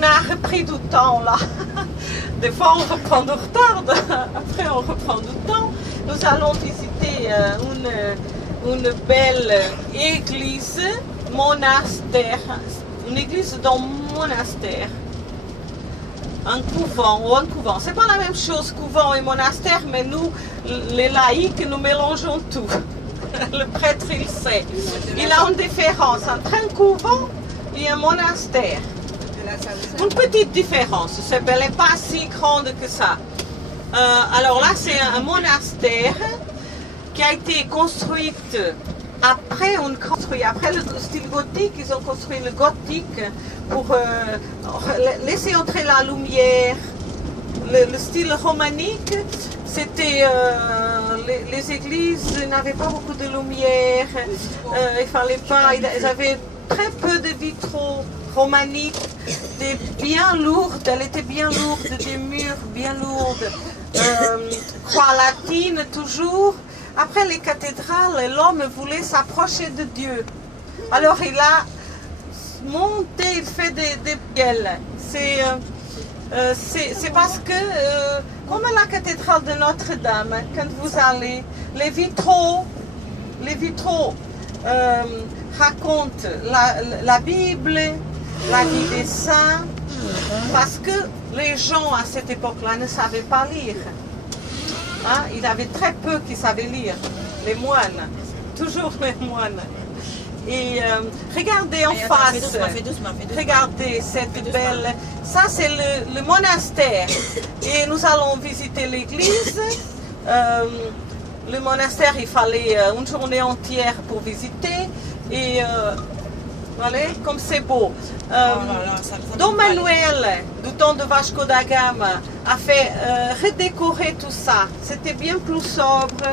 On a repris du temps là. Des fois on reprend du retard, après on reprend du temps. Nous allons visiter une belle église monastère, une église dans monastère. Un couvent ou un couvent. C'est pas la même chose, couvent et monastère, mais nous, les laïcs, nous mélangeons tout. Le prêtre, il sait. Il a une différence entre un couvent et un monastère. Une petite différence, elle n'est pas si grande que ça. Alors là, c'est un monastère qui a été construit après le style gothique. Ils ont construit le gothique pour laisser entrer la lumière. Le style romanique, c'était les églises n'avaient pas beaucoup de lumière. Il fallait pas. Ils avaient très peu de vitraux romaniques, bien lourdes. Elle était bien lourde, des murs bien lourds. Croix latine toujours. Après les cathédrales, l'homme voulait s'approcher de Dieu. Alors il a monté, il fait des gueules. C'est parce que, comme la cathédrale de Notre-Dame, quand vous allez, les vitraux racontent la Bible, la vie des saints, parce que les gens à cette époque-là ne savaient pas lire. Hein? Il y avait très peu qui savaient lire, les moines, toujours les moines. Et regardez en face, regardez cette belle, ça c'est le monastère. Et nous allons visiter l'église. Le monastère, il fallait une journée entière pour visiter. Et voilà, comme c'est beau. Dom Manuel, du temps de Vasco da Gama, a fait redécorer tout ça. C'était bien plus sobre.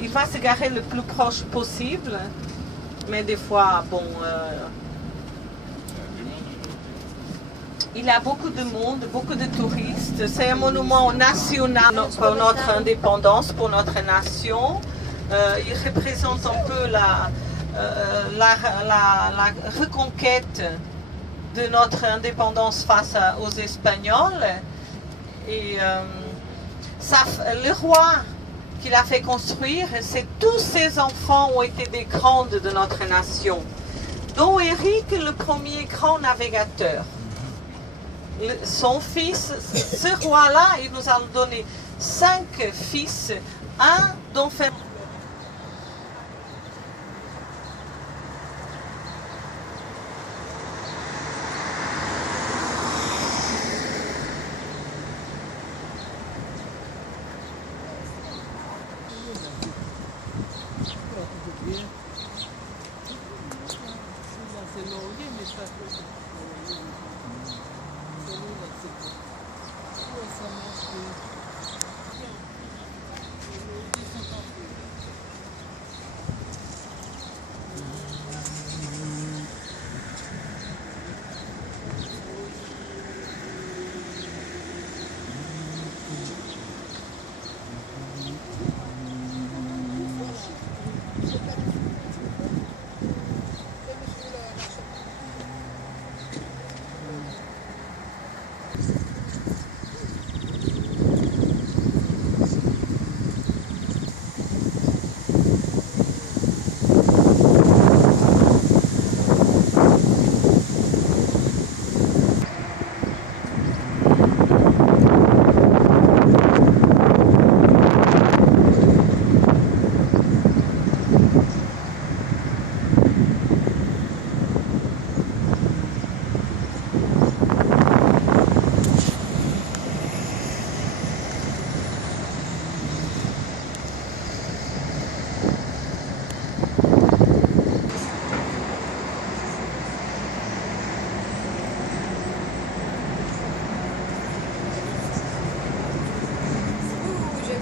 Il va se garer le plus proche possible. Mais des fois, bon, il y a beaucoup de monde, beaucoup de touristes. C'est un monument national pour notre indépendance, pour notre nation. Il représente un peu la reconquête de notre indépendance face aux Espagnols. Et le roi qu'il a fait construire, c'est tous ses enfants ont été des grandes de notre nation, dont Éric, le premier grand navigateur. Son fils, ce roi-là, il nous a donné 5 fils, un dont fait...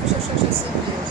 J'ai cherché ça.